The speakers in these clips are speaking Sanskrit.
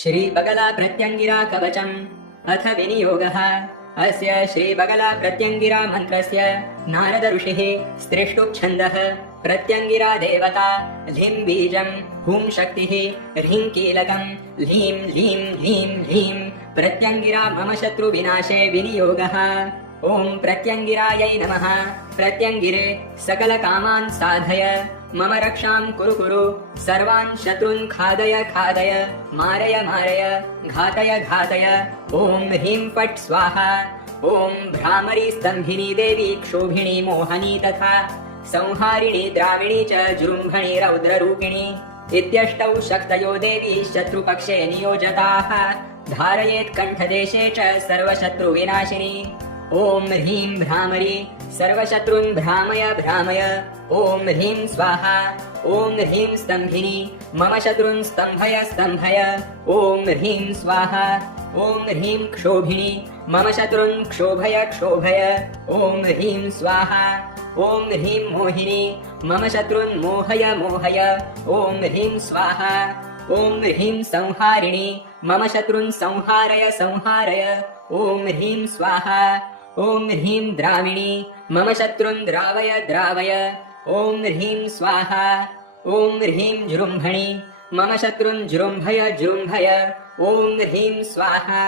श्रीबगला प्रत्यङ्गिरा कवचम् अथ विनियोगः। अस्य श्रीबगला प्रत्यङ्गिरा मन्त्रस्य नारद ऋषिः स्त्रिष्टुप्छन्दः। प्रत्यङ्गिरा देवता ह्लीं बीजम् हुं शक्तिः ह्रीं कीलकम्। ह्लीं ह्लीं ह्लीं ह्लीं प्रत्यङ्गिरा मम शत्रुविनाशे विनियोगः। ॐ प्रत्यङ्गिरायै नमः। प्रत्यङ्गिरे सकलकामान् साधय मम रक्षां कुरु कुरु। सर्वान् शत्रून् खादय खादय। मारय मारय। घातय घातय। ॐ ह्रीं फट् स्वाहा। ॐ भ्रामरी स्तम्भिनी देवी क्षोभिणी मोहनी तथा संहारिणी द्राविणी च जृम्भणी रौद्ररूपिणी। इत्यष्टौ शक्तयो देवी शत्रुपक्षे नियोजताः। धारयेत् कण्ठदेशे च सर्वशत्रुविनाशिनी। ॐ ह्रीं भ्रामरी सर्वशत्रून् भ्रामय भ्रामय ॐ ह्रीं स्वाहा ॐ ह्रीं स्तम्भिनी मम शत्रून् स्तम्भय स्तम्भय ॐ ह्रीं स्वाहा ॐ ह्रीं क्षोभिणी मम शत्रून् क्षोभय क्षोभय ॐ ह्रीं स्वाहा ॐ ह्रीं मोहिनी मम शत्रून् मोहय मोहय ॐ ह्रीं स्वाहा ॐ ह्रीं संहारिणी मम शत्रून् संहारय संहारय ॐ ह्रीं स्वाहा ॐ ह्रीं द्राविणी मम शत्रून् द्रावय द्रावय। ॐ ह्रीं स्वाहा ॐ ह्रीं जृम्भणि मम शत्रून् जृम्भय जृम्भय ॐ ह्रीं स्वाहा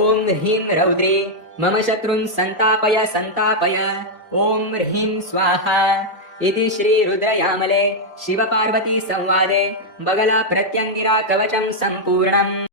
ॐ ह्रीं रौद्री मम शत्रून् सन्तापय सन्तापय ॐ ह्रीं स्वाहा इति श्रीरुद्रयामले शिवपार्वती संवादे बगला प्रत्यङ्गिरा कवचम् सम्पूर्णम्